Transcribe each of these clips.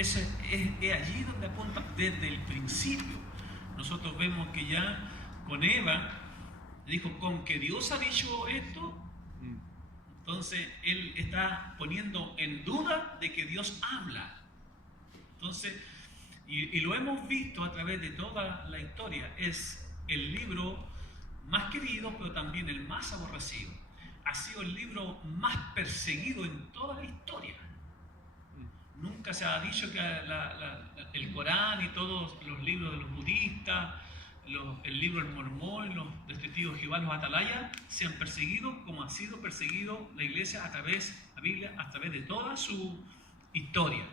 es allí donde apunta desde el principio. Nosotros vemos que ya con Eva dijo, con que Dios ha dicho esto, entonces él está poniendo en duda de que Dios habla. Entonces, y lo hemos visto a través de toda la historia, es el libro más querido, pero también el más aborrecido. Ha sido el libro más perseguido en toda la historia. Nunca se ha dicho que el Corán y todos los libros de los budistas, el libro del Mormón, los testigos de Jehová, los Atalayas, se han perseguido como ha sido perseguido la Iglesia a través, la Biblia, a través de toda su historia.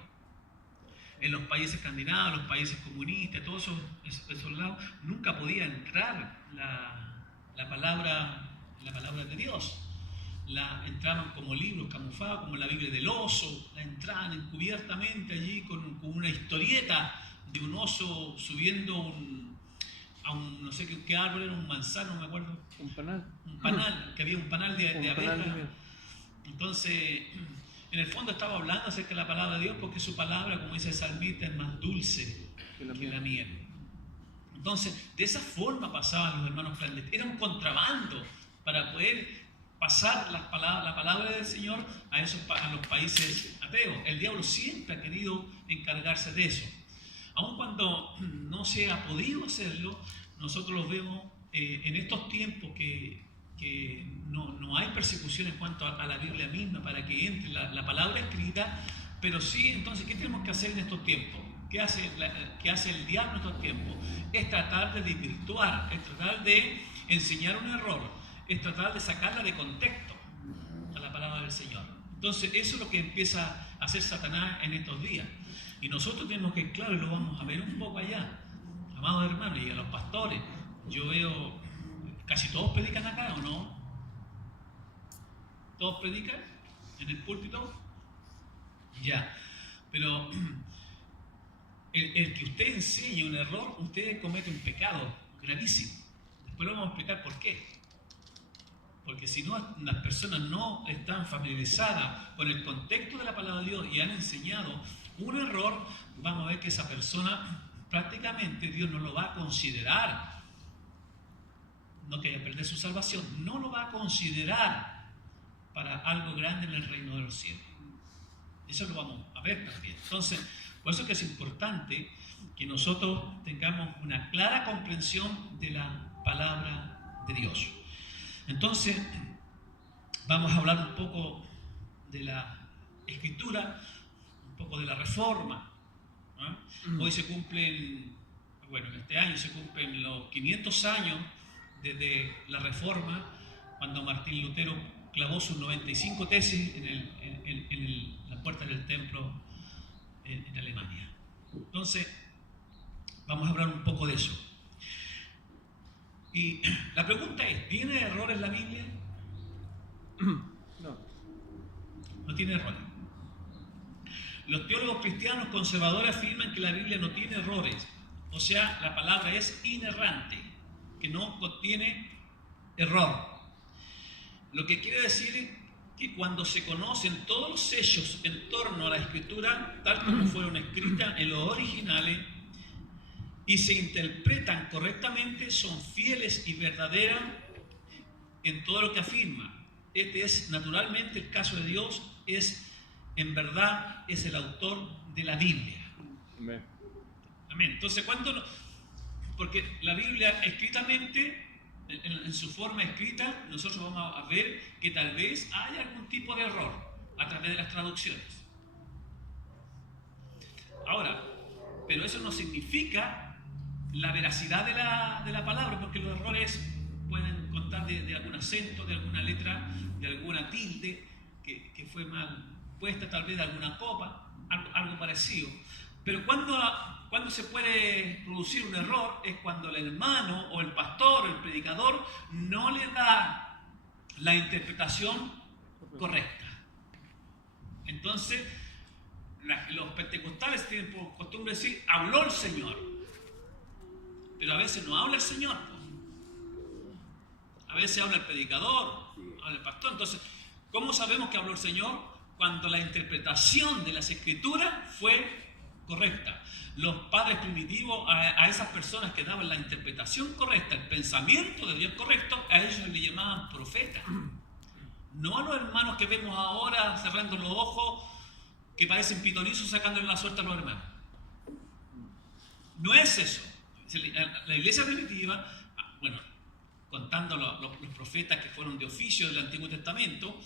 En los países escandinavos, los países comunistas, todos esos lados, nunca podía entrar la palabra de Dios. Entraban como libros camuflados, como la Biblia del oso, la entraban encubiertamente allí con una historieta de un oso subiendo a un no sé qué árbol era, un manzano, no me acuerdo. Un panal. Un panal, que había un panal de abejas. Entonces, en el fondo estaba hablando acerca de la palabra de Dios, porque su palabra, como dice el salmista, es más dulce que la miel. Entonces, de esa forma pasaban los hermanos clandestinos. Era un contrabando para poder pasar la palabra del Señor a los países ateos. El diablo siempre ha querido encargarse de eso. Aun cuando no se ha podido hacerlo, nosotros lo vemos en estos tiempos que no hay persecución en cuanto a la Biblia misma para que entre la palabra escrita, pero sí, entonces, ¿qué tenemos que hacer en estos tiempos? ¿Qué hace el diablo en estos tiempos? Es tratar de desvirtuar, es tratar de enseñar un error, es tratar de sacarla de contexto a la palabra del Señor. Entonces, eso es lo que empieza a hacer Satanás en estos días. Y nosotros tenemos que, claro, y lo vamos a ver un poco allá, amados hermanos, y a los pastores. Yo veo, casi todos predican acá, ¿o no? ¿Todos predican en el púlpito? Ya, pero el que usted enseñe un error, usted comete un pecado gravísimo. Después lo vamos a explicar por qué. Porque si no, las personas no están familiarizadas con el contexto de la palabra de Dios y han enseñado un error, vamos a ver que esa persona prácticamente Dios no lo va a considerar. No que haya perder su salvación, no lo va a considerar para algo grande en el reino de los cielos. Eso lo vamos a ver también. Entonces, por eso es que es importante que nosotros tengamos una clara comprensión de la palabra de Dios. Entonces, vamos a hablar un poco de la Escritura, un poco de la Reforma. Hoy se cumplen, bueno, este año se cumplen los 500 años desde la Reforma, cuando Martín Lutero clavó sus 95 tesis en la puerta del templo en Alemania. Entonces, vamos a hablar un poco de eso. Y la pregunta es, ¿tiene errores la Biblia? No. No tiene errores. Los teólogos cristianos conservadores afirman que la Biblia no tiene errores. O sea, la palabra es inerrante, que no contiene error. Lo que quiere decir que cuando se conocen todos los hechos en torno a la Escritura, tal como fueron escritas en los originales, y se interpretan correctamente, son fieles y verdaderas en todo lo que afirman. Este es naturalmente el caso de Dios, en verdad es el autor de la Biblia. Amén. Amén. Entonces, porque la Biblia escritamente, en su forma escrita, nosotros vamos a ver que tal vez haya algún tipo de error a través de las traducciones. Ahora, pero eso no significa la veracidad de la palabra, porque los errores pueden contar de algún acento, de alguna letra, de alguna tilde que fue mal puesta, tal vez de alguna copa, algo parecido. Pero cuando se puede producir un error es cuando el hermano o el pastor o el predicador no le da la interpretación correcta. Entonces, los pentecostales tienen por costumbre decir, habló el Señor. Pero a veces no habla el Señor. A veces habla el predicador, habla el pastor. Entonces, ¿cómo sabemos que habló el Señor? Cuando la interpretación de las Escrituras fue correcta. Los padres primitivos, a esas personas que daban la interpretación correcta, el pensamiento de Dios correcto, a ellos le llamaban profetas. No a los hermanos que vemos ahora cerrando los ojos, que parecen pitonizos sacándole la suerte a los hermanos. No es eso. La iglesia primitiva, bueno, contando los profetas que fueron de oficio del Antiguo Testamento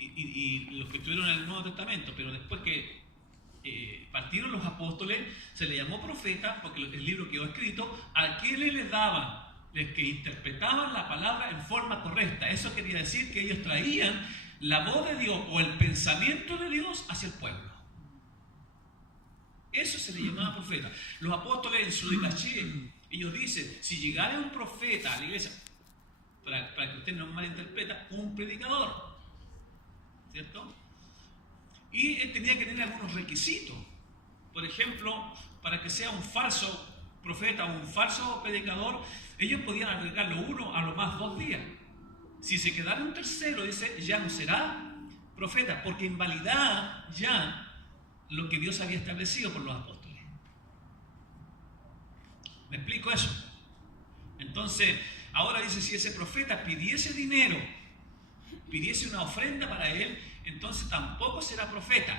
y los que estuvieron en el Nuevo Testamento, pero después que partieron los apóstoles, se le llamó profeta porque el libro quedó escrito a quienes les daban, les que interpretaban la palabra en forma correcta. Eso quería decir que ellos traían la voz de Dios o el pensamiento de Dios hacia el pueblo. Eso se le llamaba profeta. Los apóstoles en su didaché, ellos dicen, si llegara un profeta a la iglesia, para que usted no malinterpreta, un predicador, ¿cierto? Y él tenía que tener algunos requisitos. Por ejemplo, para que sea un falso profeta o un falso predicador, ellos podían agregarlo uno a lo más 2 días. Si se quedara un tercero, dice, ya no será profeta, porque invalidaba ya lo que Dios había establecido por los apóstoles. ¿Me explico eso? Entonces, ahora dice, si ese profeta pidiese dinero, pidiese una ofrenda para él, entonces tampoco será profeta,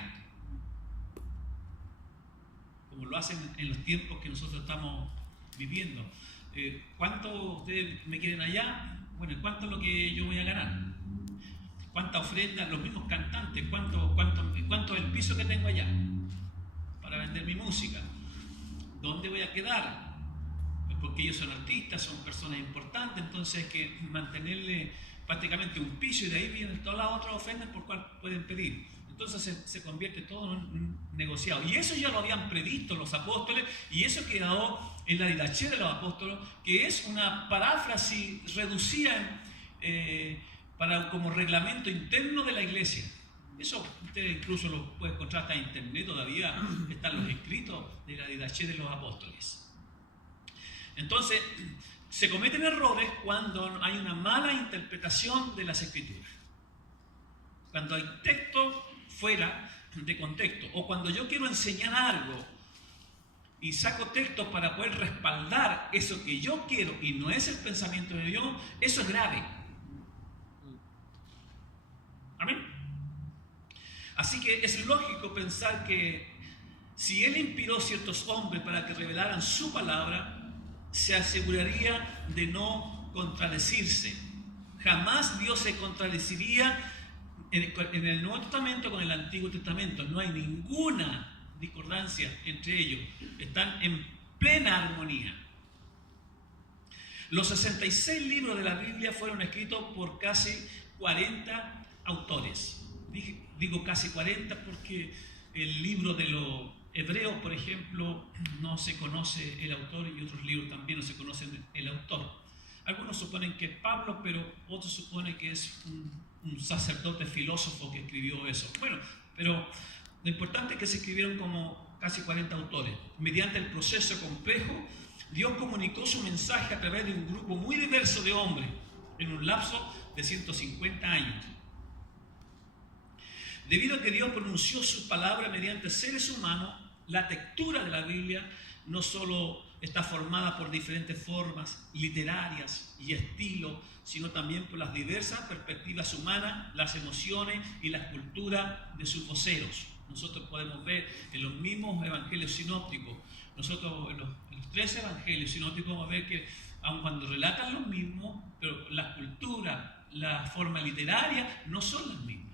como lo hacen en los tiempos que nosotros estamos viviendo. ¿Cuánto ustedes me quieren allá? Bueno, ¿cuánto es lo que yo voy a ganar? ¿Cuánta ofrenda? Los mismos cantantes, ¿cuánto es el piso que tengo allá para vender mi música? ¿Dónde voy a quedar? Porque ellos son artistas, son personas importantes, entonces hay que mantenerle prácticamente un piso y de ahí vienen todas las otras ofrendas por cual pueden pedir. Entonces se convierte todo en un negociado. Y eso ya lo habían previsto los apóstoles y eso quedó en la didaché de los apóstoles, que es una paráfrasis reducida como reglamento interno de la iglesia. Eso usted incluso lo puede encontrar hasta en internet, todavía están los escritos de la didaché de los apóstoles. Entonces, se cometen errores cuando hay una mala interpretación de las escrituras. Cuando hay texto fuera de contexto, o cuando yo quiero enseñar algo y saco textos para poder respaldar eso que yo quiero y no es el pensamiento de Dios, eso es grave. Amén. Así que es lógico pensar que si Él inspiró ciertos hombres para que revelaran su palabra, se aseguraría de no contradecirse. Jamás Dios se contradeciría en el Nuevo Testamento con el Antiguo Testamento. No hay ninguna discordancia entre ellos. Están en plena armonía. Los 66 libros de la Biblia fueron escritos por casi 40 autores. Digo casi 40 porque el libro de los Hebreos, por ejemplo, no se conoce el autor y otros libros también no se conocen el autor. Algunos suponen que es Pablo, pero otros suponen que es un sacerdote filósofo que escribió eso. Bueno, pero lo importante es que se escribieron como casi 40 autores. Mediante el proceso complejo, Dios comunicó su mensaje a través de un grupo muy diverso de hombres en un lapso de 150 años. Debido a que Dios pronunció su palabra mediante seres humanos, la textura de la Biblia no solo está formada por diferentes formas literarias y estilos, sino también por las diversas perspectivas humanas, las emociones y las culturas de sus voceros. Nosotros podemos ver en los mismos evangelios sinópticos, nosotros en los 3 evangelios sinópticos vamos a ver que aun cuando relatan los mismos, pero la cultura, la forma literaria no son las mismas.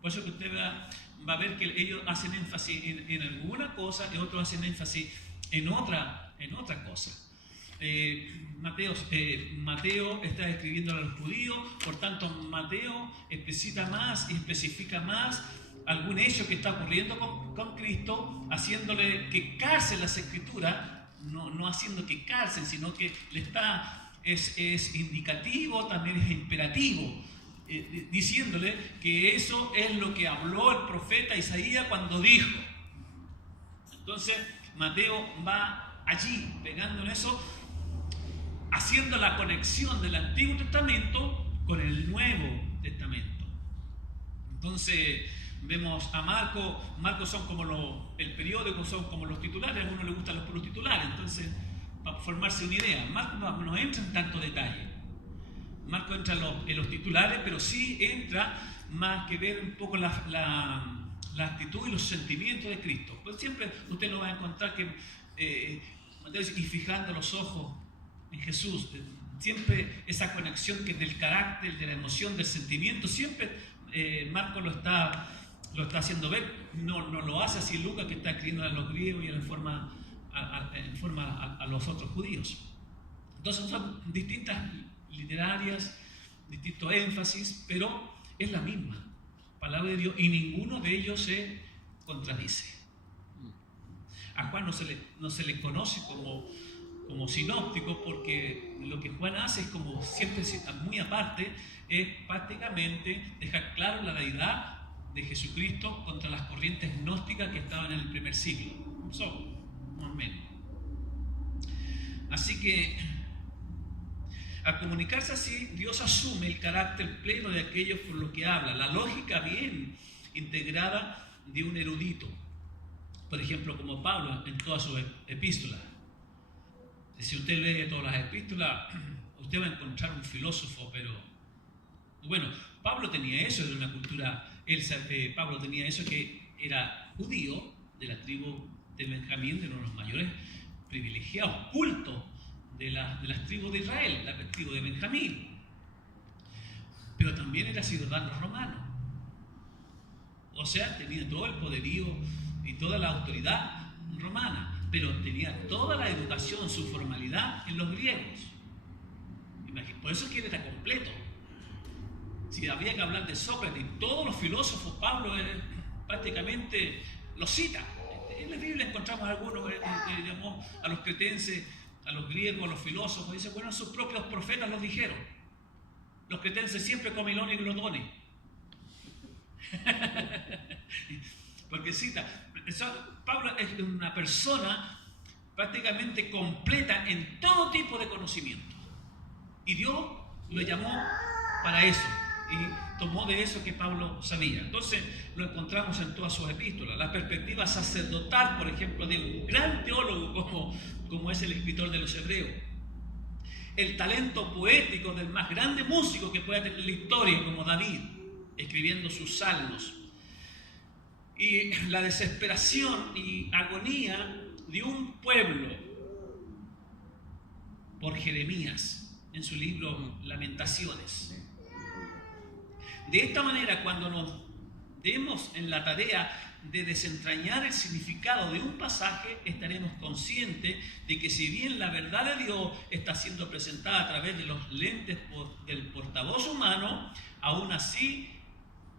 Por eso que usted va a ver que ellos hacen énfasis en alguna cosa y otros hacen énfasis en otra cosa. Mateo está escribiendo a los judíos, por tanto Mateo explicita más y especifica más algún hecho que está ocurriendo con Cristo, haciéndole que calcen las escrituras, no haciendo que calcen, sino que es indicativo, también es imperativo. Diciéndole que eso es lo que habló el profeta Isaías cuando dijo. Entonces Mateo va allí pegando en eso, haciendo la conexión del Antiguo Testamento con el Nuevo Testamento. Entonces vemos a Marcos son como el periódico, son como los titulares, a uno le gustan los puros titulares, entonces, para formarse una idea, Marcos no entra en tanto detalle. Marcos entra en los titulares, pero sí entra más que ver un poco la actitud y los sentimientos de Cristo. Pues siempre usted lo va a encontrar que, y fijando los ojos en Jesús, siempre esa conexión que del carácter, de la emoción, del sentimiento, siempre Marcos lo está haciendo ver. No lo hace así Lucas, que está escribiendo a los griegos y en forma a los otros judíos. Entonces son distintas literarias, distintos énfasis, pero es la misma palabra de Dios y ninguno de ellos se contradice. A Juan no se le conoce como sinóptico, porque lo que Juan hace es, como siempre muy aparte, es prácticamente dejar claro la deidad de Jesucristo contra las corrientes gnósticas que estaban en el primer siglo. Son, más o menos. Así que, al comunicarse así, Dios asume el carácter pleno de aquellos por los que habla, la lógica bien integrada de un erudito. Por ejemplo, como Pablo en todas sus epístolas. Si usted lee todas las epístolas, usted va a encontrar un filósofo, pero bueno, Pablo tenía eso de una cultura, Pablo tenía eso, que era judío de la tribu de Benjamín, de uno de los mayores privilegiados, cultos de las tribus de Israel, la tribu de Benjamín. Pero también era ciudadano romano. O sea, tenía todo el poderío y toda la autoridad romana, pero tenía toda la educación, su formalidad en los griegos. Por eso es que él era completo. Si había que hablar de Sócrates, todos los filósofos, Pablo prácticamente los cita. En la Biblia encontramos algunos, llamó a los cretenses, a los griegos, a los filósofos, dice, bueno, sus propios profetas los dijeron. Los cretenses siempre comilones y glotones. Porque cita, Pablo es una persona prácticamente completa en todo tipo de conocimiento. Y Dios lo llamó para eso. Y tomó de eso que Pablo sabía. Entonces lo encontramos en todas sus epístolas. La perspectiva sacerdotal, por ejemplo, de un gran teólogo como es el escritor de los Hebreos. El talento poético del más grande músico que pueda tener la historia, como David, escribiendo sus salmos. Y la desesperación y agonía de un pueblo por Jeremías en su libro Lamentaciones. De esta manera, cuando nos demos en la tarea de desentrañar el significado de un pasaje, estaremos conscientes de que si bien la verdad de Dios está siendo presentada a través de los lentes del portavoz humano, aún así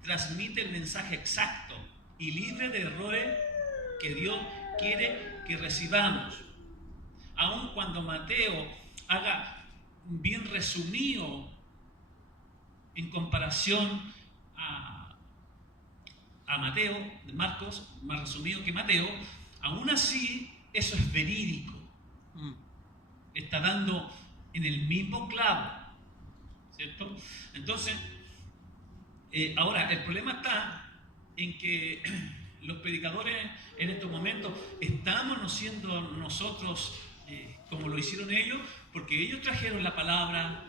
transmite el mensaje exacto y libre de errores que Dios quiere que recibamos. Aun cuando Mateo haga bien resumido en comparación a Mateo, Marcos, más resumido que Mateo, aún así eso es verídico. Está dando en el mismo clavo, ¿cierto? Entonces, ahora, el problema está en que los predicadores en estos momentos estamos no siendo nosotros como lo hicieron ellos, porque ellos trajeron la palabra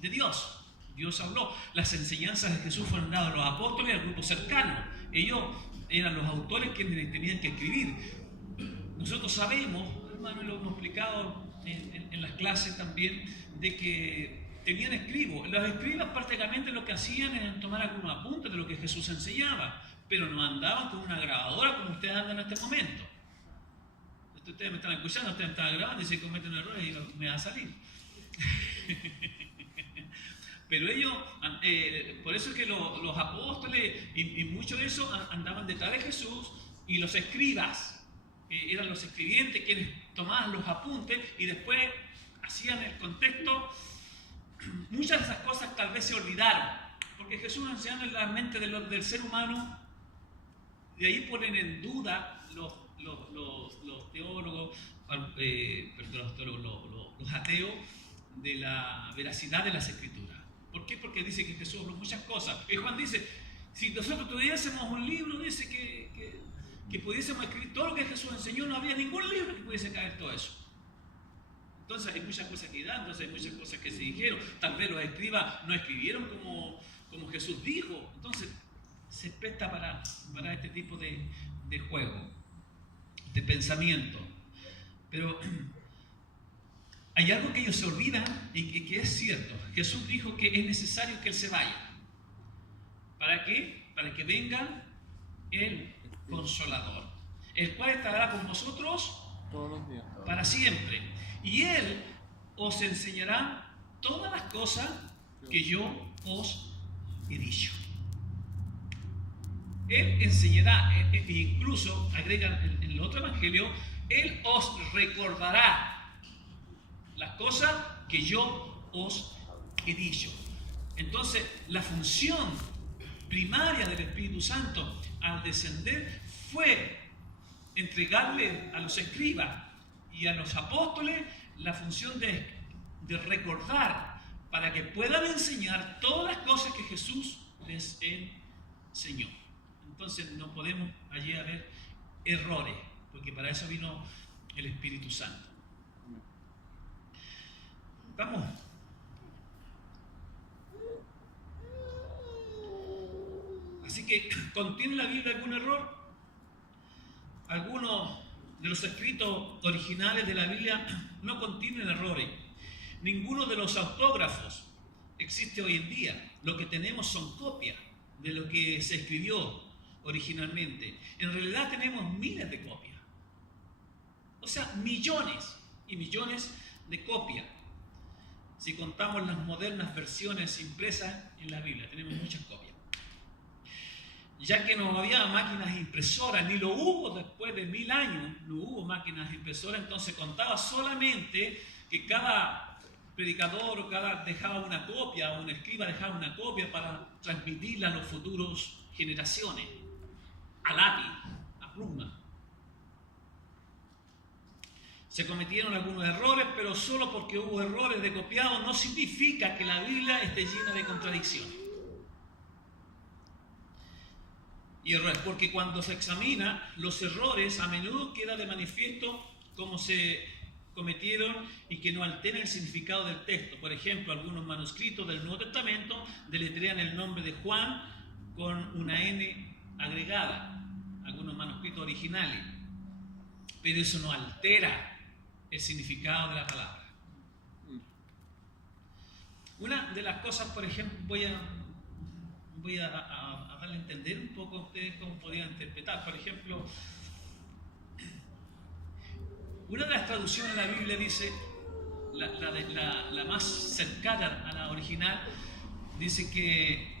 de Dios. Dios habló. Las enseñanzas de Jesús fueron dadas a los apóstoles y al grupo cercano. Ellos eran los autores quienes tenían que escribir. Nosotros sabemos, hermano, lo hemos explicado en las clases también, de que tenían escribos. Los escribas prácticamente lo que hacían era tomar algunos apuntes de lo que Jesús enseñaba, pero no andaban con una grabadora como ustedes andan en este momento. Ustedes me están escuchando, ustedes me están grabando y si cometen errores y me va a salir. Pero ellos, por eso es que los apóstoles y muchos de esos andaban detrás de Jesús, y los escribas eran los escribientes quienes tomaban los apuntes y después hacían el contexto. Muchas de esas cosas tal vez se olvidaron, porque Jesús enseñó en la mente del ser humano. De ahí ponen en duda los teólogos, los ateos, de la veracidad de las Escrituras. ¿Por qué? Porque dice que Jesús habló muchas cosas. Y Juan dice, Si nosotros tuviésemos un libro, dice que pudiésemos escribir todo lo que Jesús enseñó, no habría ningún libro que pudiese caer todo eso. Entonces hay muchas cosas que dan, entonces hay muchas cosas que se dijeron. Tal vez los escribas no escribieron como Jesús dijo. Entonces se presta para este tipo de juego, de pensamiento. Pero hay algo que ellos se olvidan y que es cierto. Jesús dijo que es necesario que Él se vaya. ¿Para qué? Para que venga el Consolador, el cual estará con vosotros todos los días, para siempre. Y Él os enseñará todas las cosas que yo os he dicho. Él enseñará, e incluso agrega en el otro evangelio, Él os recordará las cosas que yo os he dicho. Entonces, la función primaria del Espíritu Santo al descender fue entregarle a los escribas y a los apóstoles la función de recordar para que puedan enseñar todas las cosas que Jesús les enseñó. Entonces no podemos allí haber errores, porque para eso vino el Espíritu Santo. ¿Estamos? Así que, ¿contiene la Biblia algún error? Algunos de los escritos originales de la Biblia no contienen errores. Ninguno de los autógrafos existe hoy en día. Lo que tenemos son copias de lo que se escribió originalmente. En realidad tenemos miles de copias. O sea, millones y millones de copias. Si contamos las modernas versiones impresas en la Biblia, tenemos muchas copias. Ya que no había máquinas impresoras, ni lo hubo después de 1000 años, no hubo máquinas impresoras, entonces contaba solamente que cada predicador o dejaba una copia, o un escriba dejaba una copia para transmitirla a los futuros generaciones, a lápiz, a pluma. Se cometieron algunos errores, pero solo porque hubo errores de copiado no significa que la Biblia esté llena de contradicciones. Y errores, porque cuando se examina los errores, a menudo queda de manifiesto cómo se cometieron y que no alteran el significado del texto. Por ejemplo, algunos manuscritos del Nuevo Testamento deletrean el nombre de Juan con una N agregada, algunos manuscritos originales, pero eso no altera el significado de la palabra. Una de las cosas, por ejemplo, voy a darle a entender un poco a ustedes cómo podrían interpretar. Por ejemplo, una de las traducciones de la Biblia dice, la más cercana a la original, dice que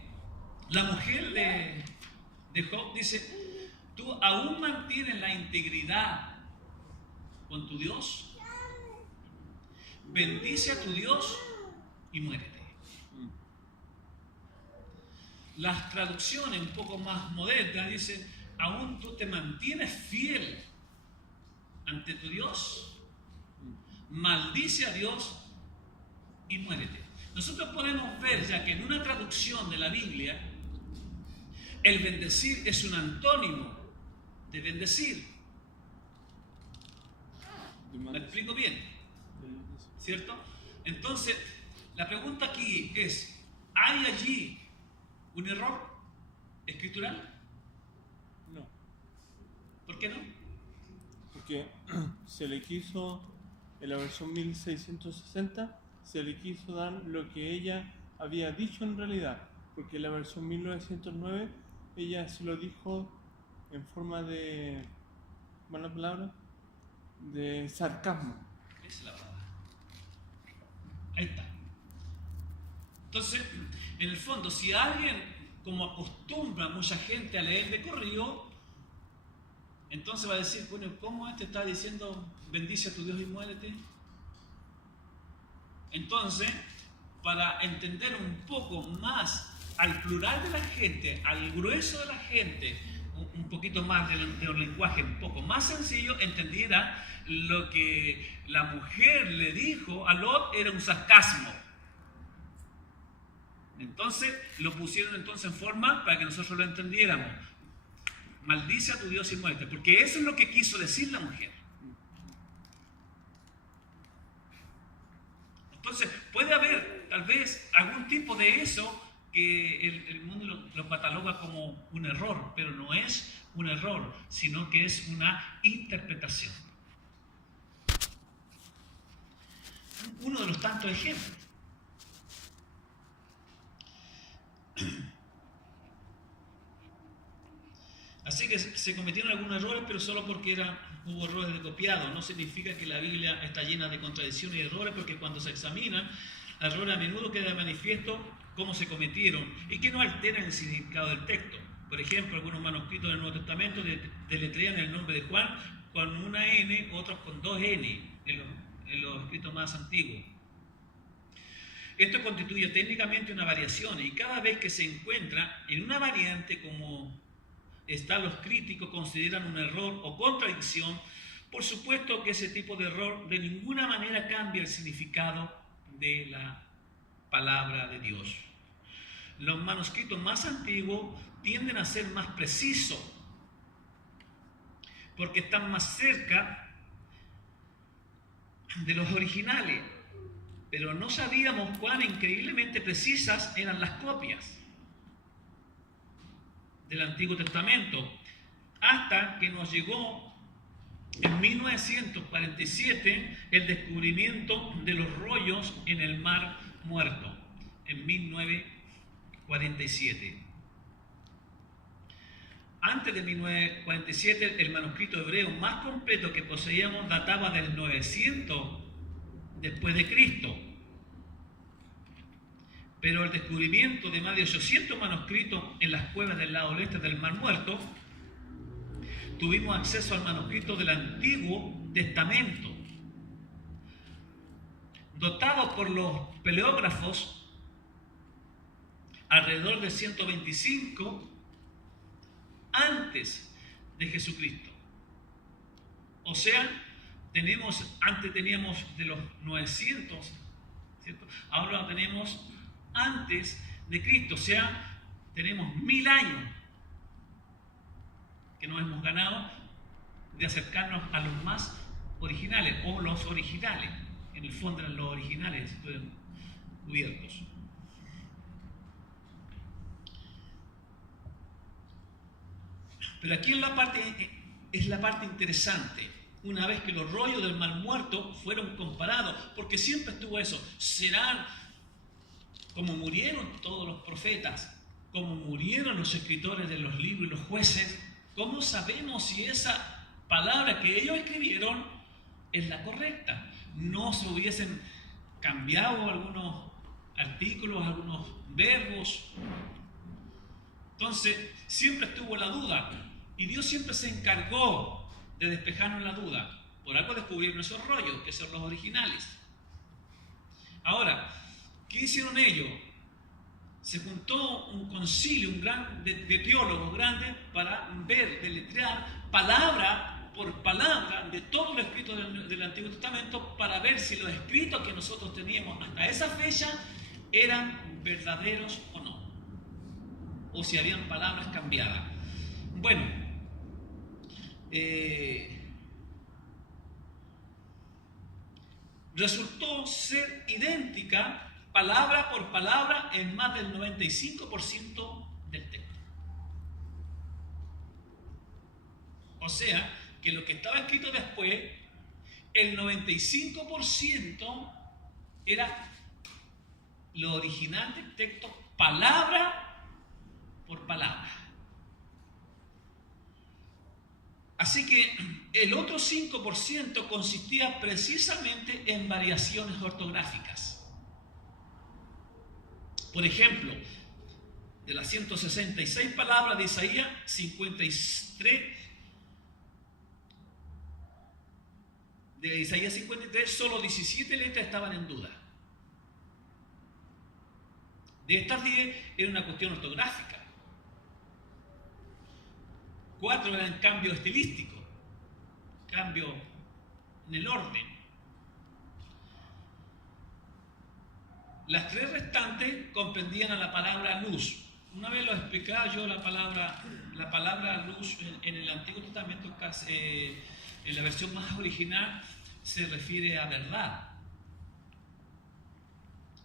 la mujer de Job dice: ¿tú aún mantienes la integridad con tu Dios? Bendice a tu Dios y muérete. Las traducciones un poco más modernas dicen: ¿aún tú te mantienes fiel ante tu Dios? Maldice a Dios y muérete. Nosotros podemos ver ya que en una traducción de la Biblia el bendecir es un antónimo de bendecir. ¿Me explico bien? ¿Cierto? Entonces, la pregunta aquí es: ¿hay allí un error escritural? No. ¿Por qué no? Porque se le quiso, en la versión 1660, se le quiso dar lo que ella había dicho en realidad. Porque en la versión 1909, ella se lo dijo en forma de, ¿mala palabra?, de sarcasmo. Esa es la palabra. Ahí está. Entonces, en el fondo, si alguien, como acostumbra mucha gente a leer de corrido, entonces va a decir: bueno, ¿cómo este está diciendo bendice a tu Dios y muérete? Entonces, para entender un poco más al plural de la gente, al grueso de la gente, un poquito más de un lenguaje un poco más sencillo, entendiera lo que la mujer le dijo a Lot era un sarcasmo. Entonces lo pusieron entonces en forma para que nosotros lo entendiéramos. Maldice a tu Dios y muerte, porque eso es lo que quiso decir la mujer. Entonces puede haber tal vez algún tipo de eso que el mundo lo cataloga como un error, pero no es un error, sino que es una interpretación. Uno de los tantos ejemplos. Así que se cometieron algunos errores, pero solo porque hubo errores de copiado. No significa que la Biblia está llena de contradicciones y errores, porque cuando se examinan, errores a menudo queda de manifiesto cómo se cometieron y que no alteran el significado del texto. Por ejemplo, algunos manuscritos del Nuevo Testamento deletrean el nombre de Juan con una N, otros con dos N en los escritos más antiguos. Esto constituye técnicamente una variación y cada vez que se encuentra en una variante como los críticos consideran un error o contradicción, por supuesto que ese tipo de error de ninguna manera cambia el significado de la palabra de Dios. Los manuscritos más antiguos tienden a ser más precisos porque están más cerca de los originales, pero no sabíamos cuán increíblemente precisas eran las copias del Antiguo Testamento, hasta que nos llegó en 1947 el descubrimiento de los rollos en el Mar Muerto, en 1947. Antes de 1947, el manuscrito hebreo más completo que poseíamos databa del 900 después de Cristo. Pero el descubrimiento de más de 800 manuscritos en las cuevas del lado oeste del Mar Muerto, tuvimos acceso al manuscrito del Antiguo Testamento, dotado por los paleógrafos alrededor de 125 antes de Jesucristo. O sea, antes teníamos de los 900, ¿cierto? Ahora lo tenemos antes de Cristo, o sea, tenemos 1000 años que nos hemos ganado de acercarnos a los más originales, o los originales, en el fondo eran los originales cubiertos. Pero aquí es la parte interesante, una vez que los rollos del Mar Muerto fueron comparados, porque siempre estuvo eso, serán como murieron todos los profetas, como murieron los escritores de los libros y los jueces. ¿Cómo sabemos si esa palabra que ellos escribieron es la correcta? No se hubiesen cambiado algunos artículos, algunos verbos. Entonces, siempre estuvo la duda. Y Dios siempre se encargó de despejarnos la duda. Por algo descubrieron esos rollos, que son los originales. Ahora, ¿qué hicieron ellos? Se juntó un concilio, de teólogos grandes, para deletrear palabra por palabra de todo lo escrito del Antiguo Testamento, para ver si los escritos que nosotros teníamos hasta esa fecha eran verdaderos o no, o si habían palabras cambiadas. Bueno, resultó ser idéntica palabra por palabra en más del 95% del texto. O sea, que lo que estaba escrito después, el 95% era lo original del texto, palabra por palabra. Así que el otro 5% consistía precisamente en variaciones ortográficas. Por ejemplo, de las 166 palabras de Isaías, 53, de Isaías 53, solo 17 letras estaban en duda. De estas 10 era una cuestión ortográfica. 4 eran cambio estilístico, cambio en el orden. Las 3 restantes comprendían a la palabra luz. Una vez lo explicaba yo, la palabra luz en el Antiguo Testamento, en la versión más original, se refiere a verdad.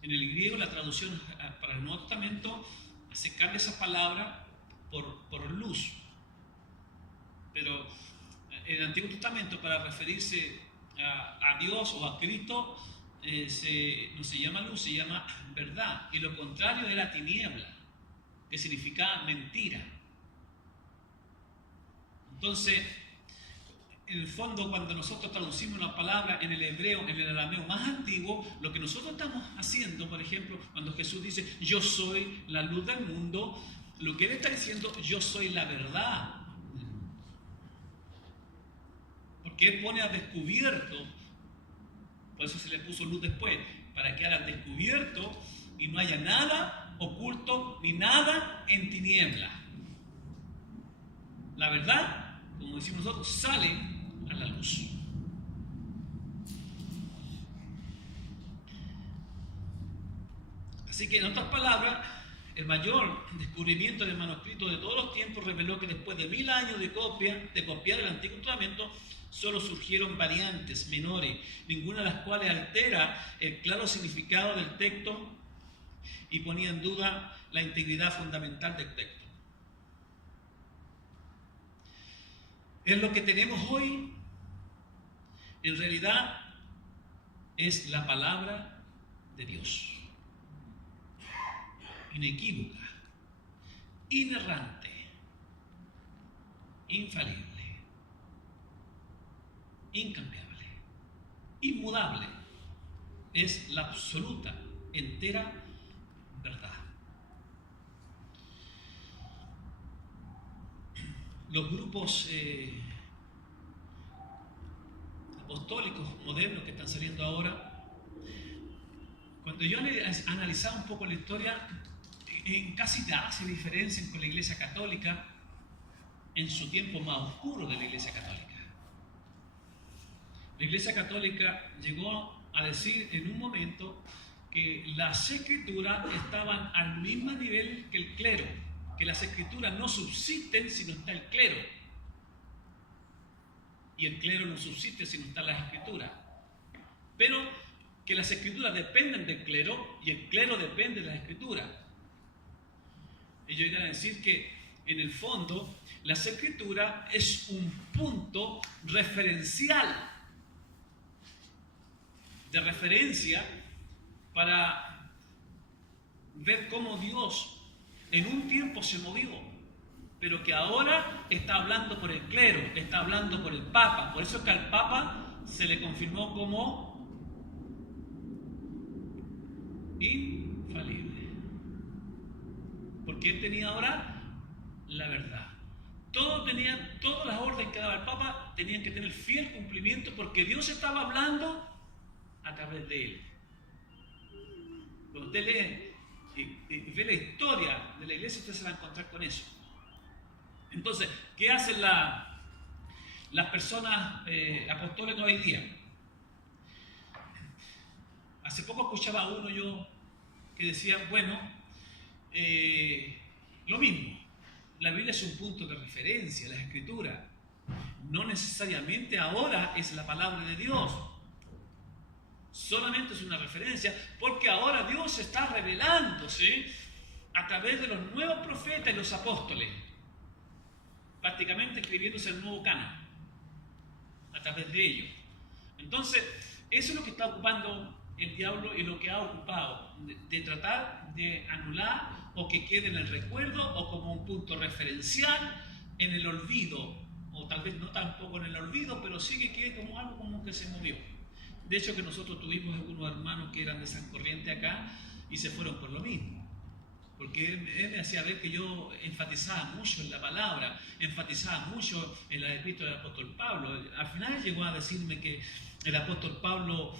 En el griego, la traducción para el Nuevo Testamento se cambia esa palabra por luz. Pero en el Antiguo Testamento, para referirse a Dios o a Cristo, no se llama luz, se llama verdad. Y lo contrario era tiniebla, que significa mentira. Entonces, en el fondo, cuando nosotros traducimos una palabra en el hebreo, en el arameo más antiguo, lo que nosotros estamos haciendo, por ejemplo, cuando Jesús dice, yo soy la luz del mundo, lo que Él está diciendo, yo soy la verdad. Porque Él pone a descubierto, por eso se le puso luz después, para que haga descubierto y no haya nada oculto ni nada en tiniebla. La verdad, como decimos nosotros, sale a la luz. Así que en otras palabras, el mayor descubrimiento del manuscrito de todos los tiempos reveló que después de 1000 años de copiar el Antiguo Testamento, solo surgieron variantes menores, ninguna de las cuales altera el claro significado del texto y ponía en duda la integridad fundamental del texto. Es lo que tenemos hoy. En realidad es la palabra de Dios. Inequívoca, inerrante, infalible, incambiable, inmudable. Es la absoluta, entera verdad. Los grupos apostólicos modernos que están saliendo ahora, cuando yo analizaba un poco la historia, casi nada se diferencian con la Iglesia Católica en su tiempo más oscuro de la Iglesia Católica. La Iglesia Católica llegó a decir en un momento que las Escrituras estaban al mismo nivel que el clero, que las Escrituras no subsisten si no está el clero, y el clero no subsiste si no están las Escrituras, pero que las Escrituras dependen del clero y el clero depende de las Escrituras. Ellos llegan a decir que en el fondo las Escrituras es un punto referencial, de referencia para ver cómo Dios en un tiempo se movió, pero que ahora está hablando por el clero, está hablando por el Papa. Por eso es que al Papa se le confirmó como infalible, porque él tenía ahora la verdad. Todas las órdenes que daba el Papa tenían que tener fiel cumplimiento, porque Dios estaba hablando a través de él. Cuando usted lee y ve la historia de la iglesia, usted se va a encontrar con eso. Entonces, ¿qué hacen las personas apostólicas hoy día? Hace poco escuchaba a uno yo que decía, bueno, lo mismo, la Biblia es un punto de referencia, la Escritura. No necesariamente ahora es la palabra de Dios. Solamente es una referencia, porque ahora Dios está revelándose a través de los nuevos profetas y los apóstoles, prácticamente escribiéndose el nuevo canon a través de ellos. Entonces, eso es lo que está ocupando el diablo y lo que ha ocupado, de tratar de anular o que quede en el recuerdo o como un punto referencial en el olvido, o tal vez no tampoco en el olvido, pero sí que quede como algo como que se movió. De hecho, que nosotros tuvimos algunos hermanos que eran de San Corriente acá y se fueron por lo mismo. Porque él me hacía ver que yo enfatizaba mucho en la palabra, enfatizaba mucho en la epístola del apóstol Pablo. Al final llegó a decirme que el apóstol Pablo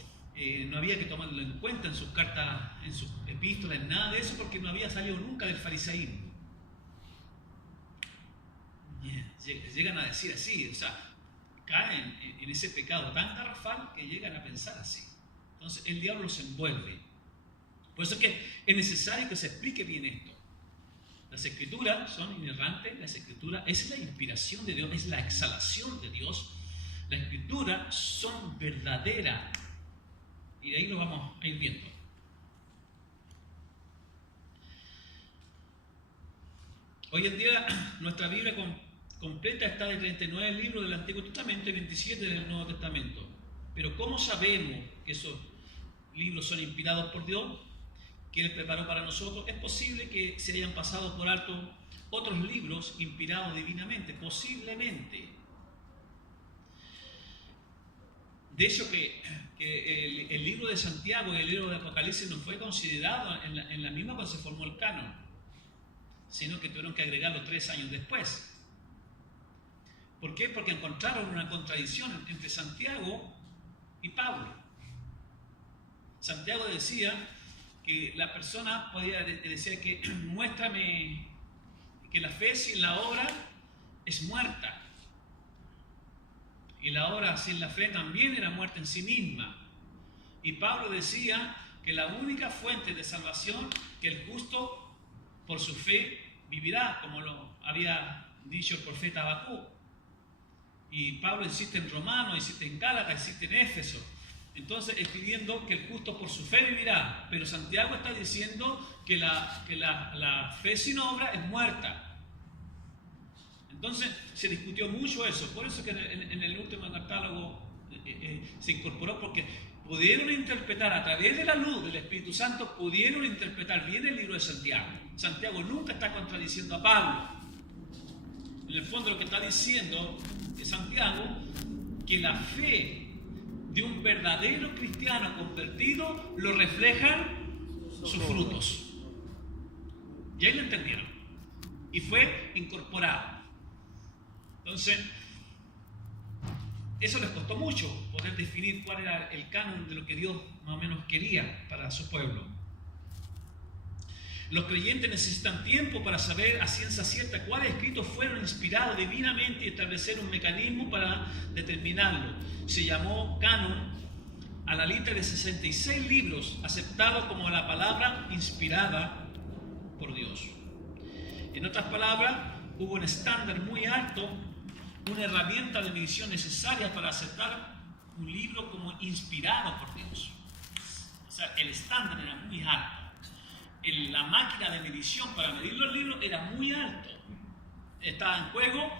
no había que tomarlo en cuenta en sus cartas, en sus epístolas, en nada de eso, porque no había salido nunca del fariseísmo. Llegan a decir así, o sea, caen en ese pecado tan garrafal que llegan a pensar así. Entonces el diablo los envuelve Por eso es que es necesario que se explique bien esto. Las escrituras son inerrantes, las escrituras es la inspiración de Dios, es la exhalación de Dios. Las escrituras son verdaderas. Y de ahí lo vamos a ir viendo. Hoy en día nuestra Biblia completa está de 39 libros del Antiguo Testamento y 27 del Nuevo Testamento. Pero ¿cómo sabemos que esos libros son inspirados por Dios, que Él preparó para nosotros? Es posible que se hayan pasado por alto otros libros inspirados divinamente, posiblemente. De hecho, que el libro de Santiago y el libro de Apocalipsis no fue considerado en la misma cuando se formó el canon, sino que tuvieron que agregarlo 3 años después. ¿Por qué? Porque encontraron una contradicción entre Santiago y Pablo. Santiago decía que la persona decía que muéstrame que la fe sin la obra es muerta. Y la obra sin la fe también era muerta en sí misma. Y Pablo decía que la única fuente de salvación, que el justo por su fe vivirá, como lo había dicho el profeta Habacuc. Y Pablo insiste en Romanos, insiste en Gálatas, insiste en Éfeso. Entonces, escribiendo que el justo por su fe vivirá. Pero Santiago está diciendo que la fe sin obra es muerta. Entonces, se discutió mucho eso. Por eso que en el último catálogo se incorporó, porque pudieron interpretar a través de la luz del Espíritu Santo, pudieron interpretar bien el libro de Santiago. Santiago nunca está contradiciendo a Pablo. En el fondo lo que está diciendo Santiago, que la fe de un verdadero cristiano convertido lo reflejan sus frutos. Y ahí lo entendieron. Y fue incorporado. Entonces, eso les costó mucho poder definir cuál era el canon de lo que Dios más o menos quería para su pueblo. Los creyentes necesitan tiempo para saber a ciencia cierta cuáles escritos fueron inspirados divinamente y establecer un mecanismo para determinarlo. Se llamó canon a la lista de 66 libros aceptados como la palabra inspirada por Dios. En otras palabras, hubo un estándar muy alto, una herramienta de medición necesaria para aceptar un libro como inspirado por Dios. O sea, el estándar era muy alto. La máquina de medición para medir los libros era muy alto. Estaba en juego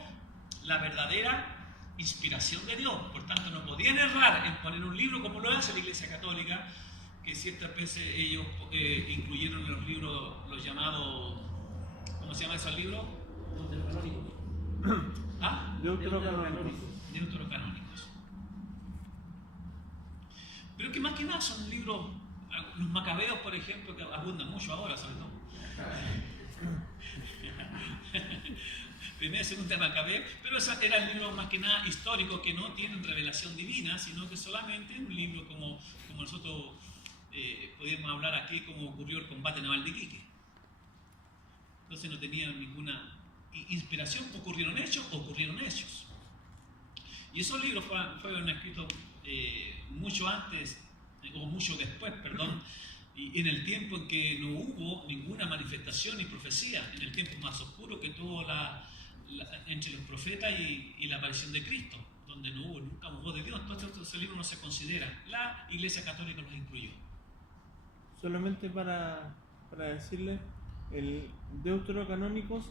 la verdadera inspiración de Dios. Por tanto, no podían errar en poner un libro como lo hace la Iglesia Católica, que ciertas veces ellos incluyeron en los libros los llamados, ¿cómo se llaman esos libros? ¿Ah? Deuterocanónicos. Pero que más que nada son libros, los macabeos, por ejemplo, que abundan mucho ahora, sobre todo. Primera y segunda Macabeo, pero esos eran libros más que nada históricos que no tienen revelación divina, sino que solamente un libro como nosotros podríamos hablar aquí, como ocurrió el combate naval de Iquique. Entonces no tenían ninguna inspiración, ocurrieron hechos. Y esos libros fueron escritos mucho antes, o mucho después, perdón, y en el tiempo en que no hubo ninguna manifestación ni profecía, en el tiempo más oscuro que tuvo entre los profetas y la aparición de Cristo, donde no hubo nunca voz de Dios. Entonces ese libro no se considera. La Iglesia Católica los incluyó. Solamente para decirle, el Deuterocanónicos,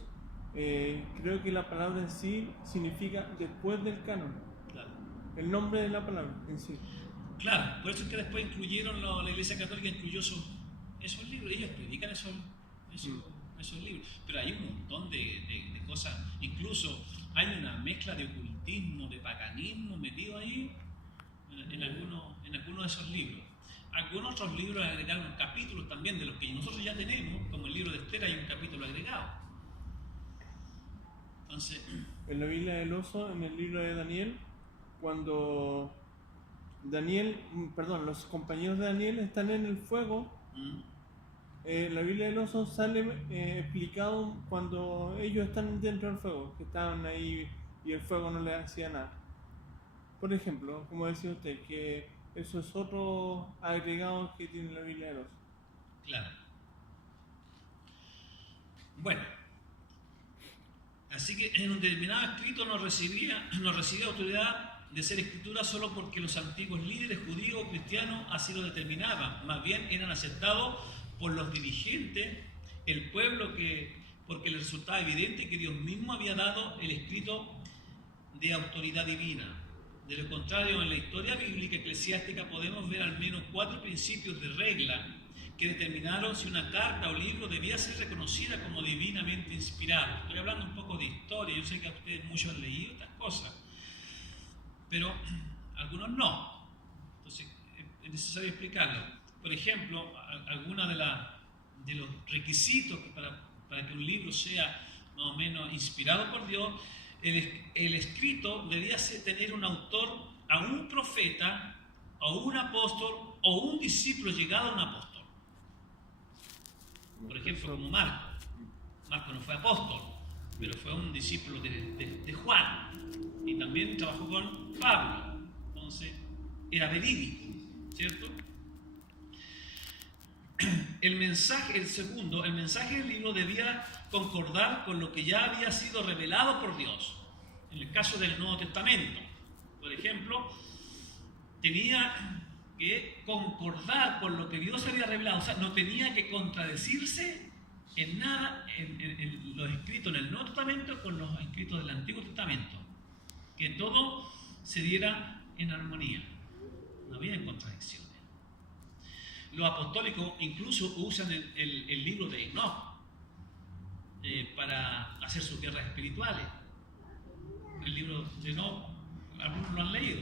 creo que la palabra en sí significa después del canon. Claro. El nombre de la palabra en sí. Claro, por eso es que después incluyeron, la Iglesia Católica incluyó esos libros. Ellos predican esos libros. Pero hay un montón de cosas. Incluso hay una mezcla de ocultismo, de paganismo metido ahí en algunos de esos libros. Algunos otros libros agregaron capítulos también de los que nosotros ya tenemos, como el libro de Esther hay un capítulo agregado. Entonces, en la Biblia del Oso, en el libro de Daniel, cuando los compañeros de Daniel están en el fuego, la Biblia del Oso sale explicado cuando ellos están dentro del fuego, que estaban ahí y el fuego no les hacía nada. Por ejemplo, como decía usted, que eso es otro agregado que tiene la Biblia del Oso. Claro. Bueno, así que en un determinado escrito no recibía autoridad de ser escritura solo porque los antiguos líderes judíos o cristianos así lo determinaban. Más bien eran aceptados por los dirigentes, el pueblo, porque les resultaba evidente que Dios mismo había dado el escrito de autoridad divina. De lo contrario, en la historia bíblica eclesiástica podemos ver al menos 4 principios de regla que determinaron si una carta o libro debía ser reconocida como divinamente inspirada. Estoy hablando un poco de historia, yo sé que ustedes muchos han leído estas cosas, pero algunos no. Entonces es necesario explicarlo. Por ejemplo, algunos de los requisitos para que un libro sea más o menos inspirado por Dios, el escrito debía tener un autor, a un profeta, o un apóstol, o un discípulo llegado a un apóstol. Por ejemplo, como Marco. Marco no fue apóstol, pero fue un discípulo de Juan. Y también trabajó con Pablo. Entonces, era verídico, ¿cierto? El mensaje del libro debía concordar con lo que ya había sido revelado por Dios. En el caso del Nuevo Testamento, por ejemplo, tenía que concordar con lo que Dios había revelado, o sea, no tenía que contradecirse en nada en los escritos en el Nuevo Testamento con los escritos del Antiguo Testamento, que todo se diera en armonía, no había contradicciones. Los apostólicos incluso usan el libro de Enoch para hacer sus guerras espirituales. El libro de Enoch, algunos lo han leído,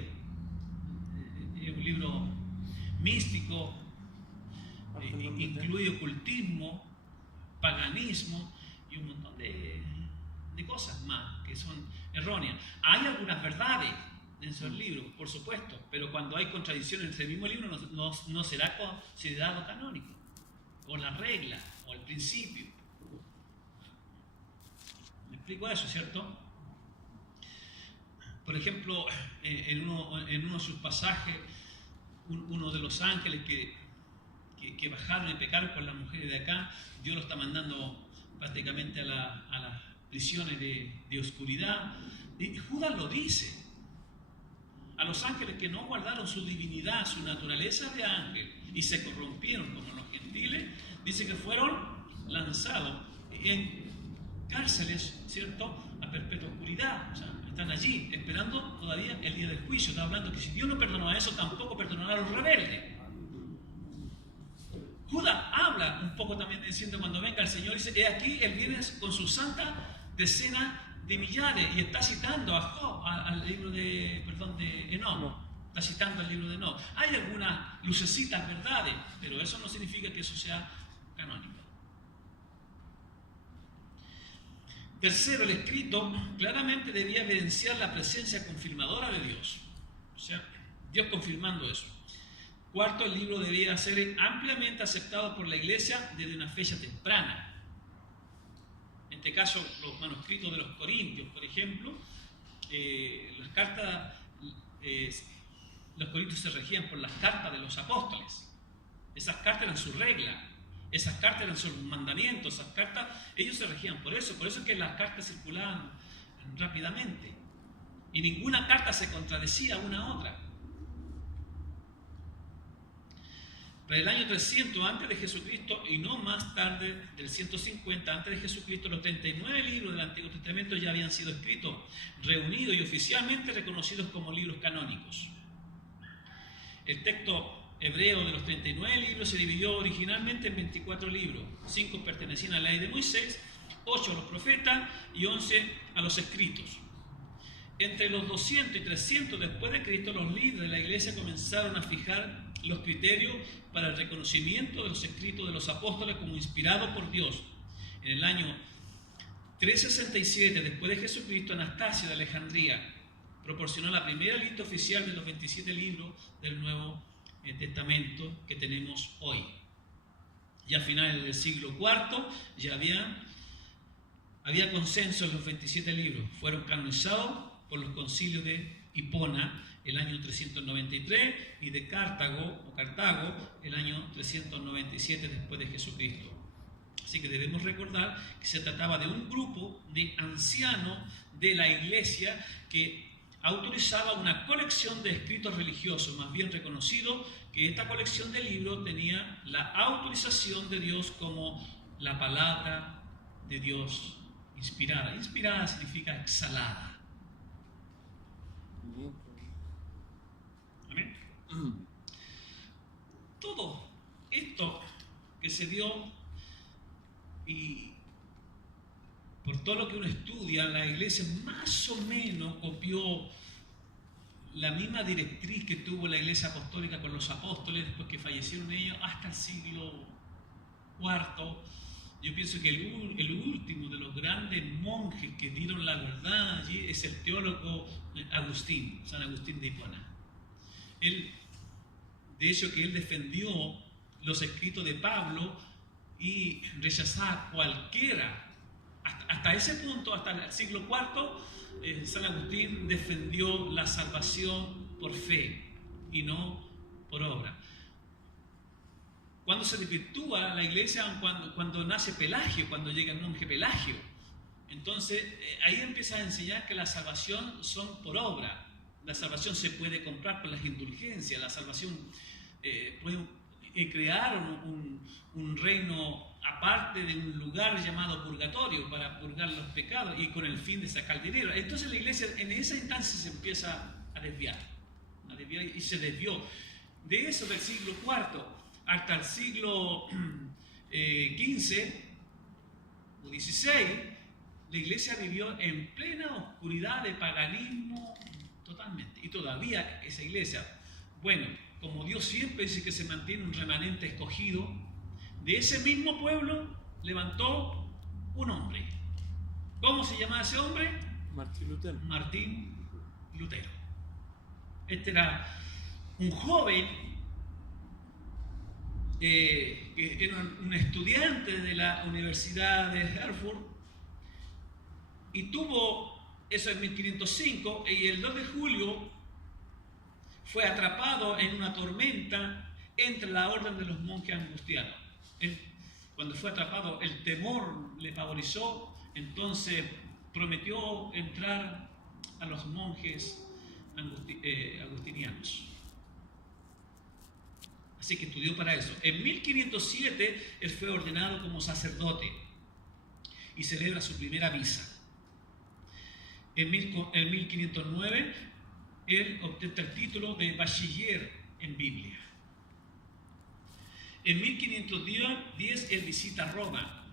es un libro místico, incluye ocultismo, paganismo y un montón de cosas más que son erróneas. Hay algunas verdades en esos libros, por supuesto, pero cuando hay contradicciones entre el mismo libro no será considerado canónico, o la regla, o el principio. ¿Me explico eso, cierto? Por ejemplo, en uno de sus pasajes, uno de los ángeles que bajaron y pecaron con las mujeres de acá, Dios lo está mandando prácticamente a las prisiones de oscuridad. Y Judas lo dice. A los ángeles que no guardaron su divinidad, su naturaleza de ángel, y se corrompieron como los gentiles, dice que fueron lanzados en cárceles, ¿cierto?, a perpetua oscuridad. O sea, están allí esperando todavía el día del juicio. Está hablando que si Dios no perdonó a eso, tampoco perdonará a los rebeldes. Judas habla un poco también diciendo, cuando venga el Señor, dice, he aquí, Él viene con su santa decena de millares, y está citando a Job, al libro de Enoch. No. Está citando el libro de Enoch. Hay algunas lucecitas, verdades, pero eso no significa que eso sea canónico. Tercero, el escrito claramente debía evidenciar la presencia confirmadora de Dios. O sea, Dios confirmando eso. Cuarto, el libro debía ser ampliamente aceptado por la Iglesia desde una fecha temprana. En este caso, los manuscritos de los Corintios, por ejemplo, las cartas, los Corintios se regían por las cartas de los apóstoles. Esas cartas eran su regla, esas cartas eran sus mandamientos, esas cartas, ellos se regían por eso es que las cartas circulaban rápidamente y ninguna carta se contradecía una a otra. Para el año 300 antes de Jesucristo y no más tarde del 150 antes de Jesucristo, los 39 libros del Antiguo Testamento ya habían sido escritos, reunidos y oficialmente reconocidos como libros canónicos. El texto hebreo de los 39 libros se dividió originalmente en 24 libros. 5 pertenecían a la ley de Moisés, 8 a los profetas y 11 a los escritos. Entre los 200 y 300 después de Cristo, los líderes de la iglesia comenzaron a fijar los criterios para el reconocimiento de los escritos de los apóstoles como inspirados por Dios. En el año 367 después de Jesucristo, Anastasio de Alejandría proporcionó la primera lista oficial de los 27 libros del Nuevo Testamento que tenemos hoy. Ya a finales del siglo IV ya había consenso en los 27 libros. Fueron canonizados por los concilios de Hipona el año 393 y de Cartago el año 397 después de Jesucristo. Así que debemos recordar que se trataba de un grupo de ancianos de la iglesia que autorizaba una colección de escritos religiosos, más bien reconocido que esta colección de libros tenía la autorización de Dios como la palabra de Dios inspirada. Inspirada significa exhalada. Amén. Todo esto que se dio y por todo lo que uno estudia, la iglesia más o menos copió la misma directriz que tuvo la iglesia apostólica con los apóstoles después que fallecieron ellos hasta el siglo IV. Yo pienso que el último de los grandes monjes que dieron la verdad allí es el teólogo Agustín, San Agustín de Hipona. De hecho, que él defendió los escritos de Pablo y rechazaba cualquiera. Hasta ese punto, hasta el siglo IV, San Agustín defendió la salvación por fe y no por obra. Cuando se desvirtúa la iglesia, cuando nace Pelagio, cuando llega el monje Pelagio, entonces ahí empieza a enseñar que la salvación son por obra. La salvación se puede comprar con las indulgencias, la salvación crearon un reino aparte de un lugar llamado purgatorio para purgar los pecados y con el fin de sacar dinero. Entonces la iglesia en esa instancia se empieza a desviar y se desvió. De eso del siglo IV hasta el siglo XV o XVI, la iglesia vivió en plena oscuridad de paganismo totalmente. Y todavía esa iglesia, bueno, como Dios siempre dice que se mantiene un remanente escogido, de ese mismo pueblo levantó un hombre. ¿Cómo se llamaba ese hombre? Martín Lutero. Este era un joven que era un estudiante de la Universidad de Erfurt y tuvo, eso en 1505, y el 2 de julio fue atrapado en una tormenta entre la orden de los monjes agustianos. Cuando fue atrapado, el temor le favorizó, entonces prometió entrar a los monjes agustinianos. Así que estudió para eso. En 1507 él fue ordenado como sacerdote y celebra su primera misa. En 1509 él obtiene el título de bachiller en Biblia. En 1510 él visita Roma.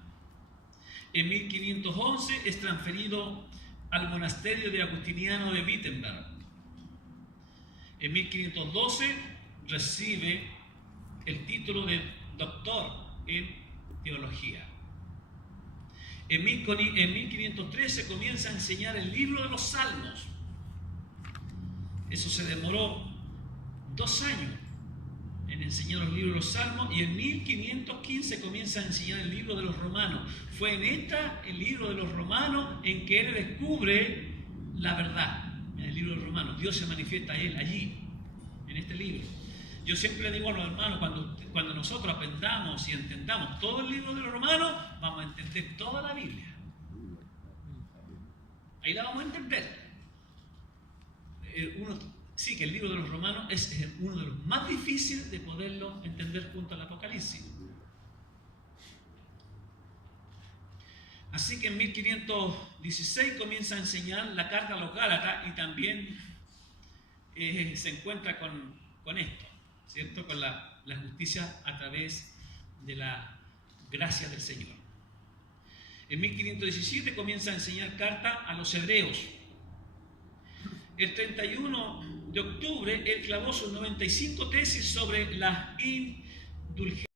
En 1511 es transferido al monasterio de Agustiniano de Wittenberg. En 1512 recibe el título de doctor en teología. En 1513 comienza a enseñar el libro de los Salmos. Eso se demoró 2 años en enseñar los libros de los Salmos, y en 1515 comienza a enseñar el libro de los Romanos. Fue en el libro de los Romanos en que él descubre la verdad. En el libro de los Romanos, Dios se manifiesta a él allí, en este libro. Yo siempre le digo a los hermanos, cuando nosotros aprendamos y entendamos todo el libro de los Romanos, vamos a entender toda la Biblia. Ahí la vamos a entender. Sí, que el libro de los Romanos es uno de los más difíciles de poderlo entender junto al Apocalipsis. Así que en 1516 comienza a enseñar la carta a los Gálatas y también se encuentra con esto, ¿cierto? Con la justicia a través de la gracia del Señor. En 1517 comienza a enseñar carta a los hebreos. El 31 de octubre él clavó sus 95 tesis sobre las indulgencias.